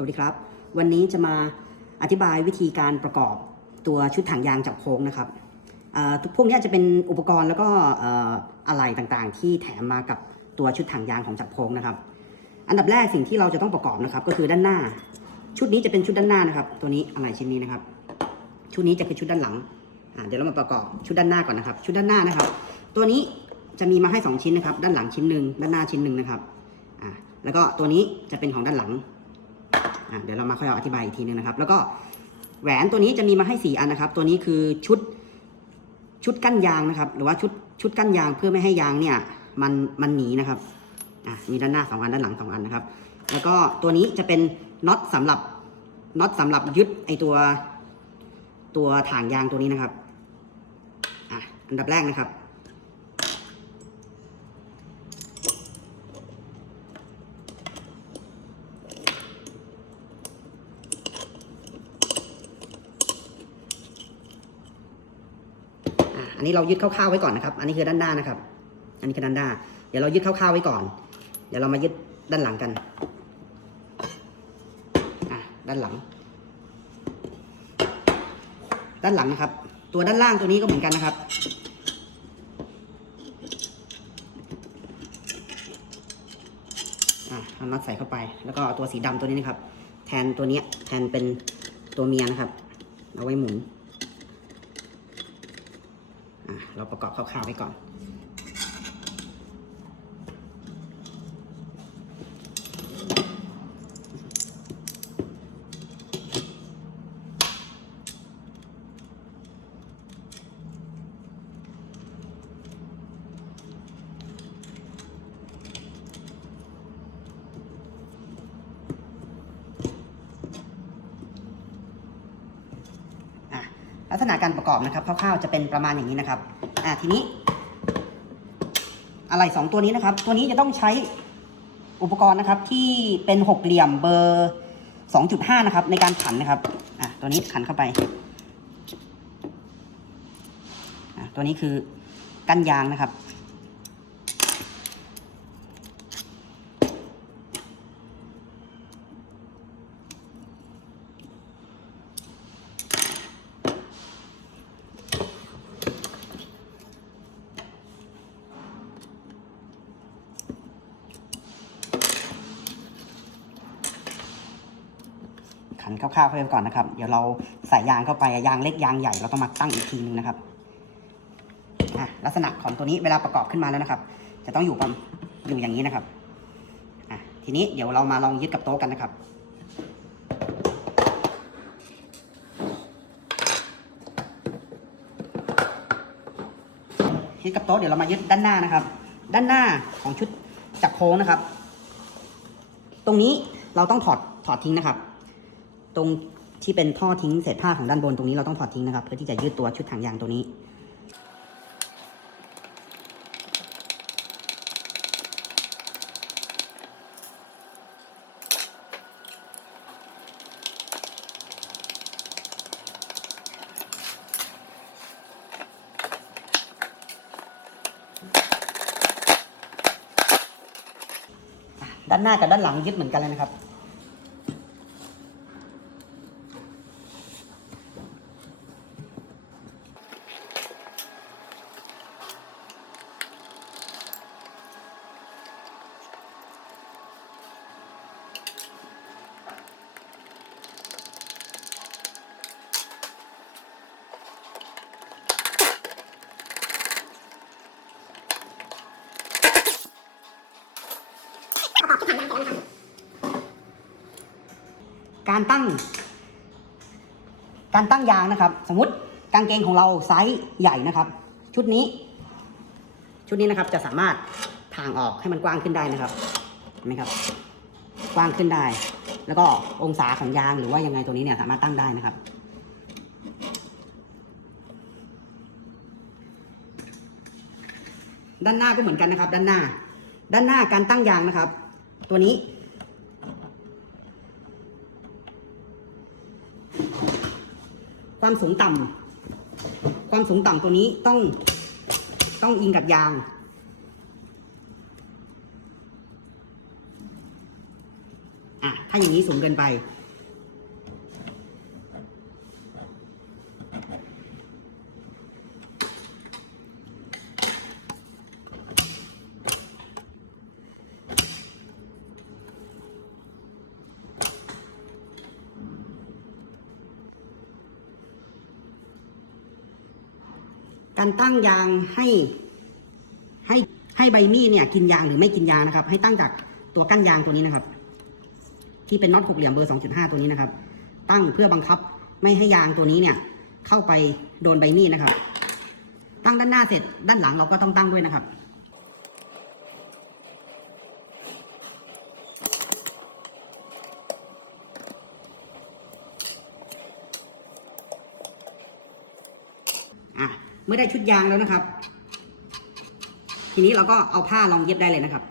สวัสดีครับ วันนี้จะมาอธิบายวิธีการประกอบตัวชุดถังยางจับโค้งนะครับทุกพวกนี้จะเป็นอุปกรณ์แล้วก็อะไหล่ต่างๆ ที่แถมมากับตัวชุดถังยางของจับโค้งนะครับ อันดับแรกสิ่งที่เราจะต้องประกอบนะครับ ก็คือด้านหน้า ชุดนี้จะเป็นชุดด้านหน้านะครับ ตัวนี้อะไหล่ชิ้นนี้นะครับ ชุดนี้จะคือชุดด้านหลังเดี๋ยวเรามาประกอบชุดด้านหน้าก่อนนะครับ ชุดด้านหน้านะครับ ตัวนี้จะมีมาให้ 2 ชิ้นนะครับ ด้านหลังชิ้นหนึ่งด้านหน้าชิ้นหนึ่งนะครับอ่าแล้วก็ตัวนี้จะเป็นของด้านหลัง อ่าเดี๋ยวเรามาค่อยเอาอธิบายอีกทีนึงนะครับ แล้วก็แหวนตัวนี้จะมีมาให้ 4 อันนะครับ ตัวนี้คือชุดชุดกั้นยางนะครับ หรือว่าชุดชุดกั้นยางเพื่อไม่ให้ยางเนี่ยมันมันหนีนะครับอ่ามีด้านหน้า 2 อันด้านหลัง 2 อันนะครับ แล้วก็ตัวนี้จะเป็นน็อตสำหรับน็อตสำหรับยึดไอตัวตัวถ่างยางตัวนี้นะครับอะอันดับแรกนะครับ อันนี้เรายึดคร่าวๆไว้ก่อนนะครับ อันนี้คือด้านหน้านะครับ อันนี้คือด้านหน้า เดี๋ยวเรายึดคร่าวๆไว้ก่อน เดี๋ยวเรามายึดด้านหลังกันอะด้านหลัง ด้านหลังนะครับ ตัวด้านล่างตัวนี้ก็เหมือนกันนะครับ อะเอาน็อตใส่เข้าไป แล้วก็เอาตัวสีดำตัวนี้นะครับ แทนตัวเนี้ยแทนเป็นตัวเมียนะครับ เอาไว้หมุน เราประกอบคร่าวๆไปก่อน อะ ลักษณะการประกอบนะครับคร่าวๆจะเป็นประมาณอย่างนี้นะครับอ่าทีนี้ อะไรสองตัวนี้นะครับ ตัวนี้จะต้องใช้อุปกรณ์นะครับที่เป็นหกเหลี่ยมเบอร์ 2.5 นะครับ ในการขันนะครับอะตัวนี้ขันเข้าไปอะตัวนี้คือกั้นยางนะครับ ขันคร่าวๆเข้าไปก่อนนะครับ เดี๋ยวเราใส่ยางเข้าไปยางเล็กยางใหญ่เราต้องมาตั้งอีกทีนึงนะครับลักษณะของตัวนี้เวลาประกอบขึ้นมาแล้วนะครับ จะต้องอยู่ประมอยู่อย่างนี้นะครับทีนี้เดี๋ยวเรามาลองยึดกับโต๊ะกันนะครับยึดกับโต๊ะเดี๋ยวเรามายึดด้านหน้านะครับ ด้านหน้าของชุดจับโค้งนะครับ ตรงนี้เราต้องถอดถอดทิ้งนะครับ ตรงที่เป็นท่อทิ้งเศษผ้าของด้านบนตรงนี้เราต้องถอดทิ้งนะครับ เพื่อที่จะยืดตัวชุดถังยางตัวนี้ ด้านหน้ากับด้านหลังยึดเหมือนกันเลยนะครับ การตั้ง การตั้งยางนะครับ สมมติกางเกงของเราไซส์ใหญ่นะครับ ชุดนี้ ชุดนี้นะครับจะสามารถทางออกให้มันกว้างขึ้นได้นะครับเห็นไหมครับ กว้างขึ้นได้ แล้วก็องศาของยางหรือว่ายังไงตัวนี้เนี่ยสามารถตั้งได้นะครับด้านหน้าก็เหมือนกันนะครับ ด้านหน้า ด้านหน้าการตั้งยางนะครับ ตัวนี้ ความสูงต่ำความสูงต่ำตัวนี้ต้องต้องอิงกับยาง อะ ถ้าอย่างนี้สูงเกินไป การตั้งยางให้ให้ให้ใบมีดเนี่ย กินยางหรือไม่กินยางนะครับ ให้ตั้งจากตัวกั้นยางตัวนี้นะครับ ที่เป็นน็อตหกเหลี่ยมเบอร์2.5ตัวนี้นะครับ ตั้งเพื่อบังคับไม่ให้ยางตัวนี้เนี่ย เข้าไปโดนใบมีดนะครับ ตั้งด้านหน้าเสร็จด้านหลังเราก็ต้องตั้งด้วยนะครับอะ เมื่อได้ชุดยางแล้วนะครับ ทีนี้เราก็เอาผ้าลองเย็บได้เลยนะครับ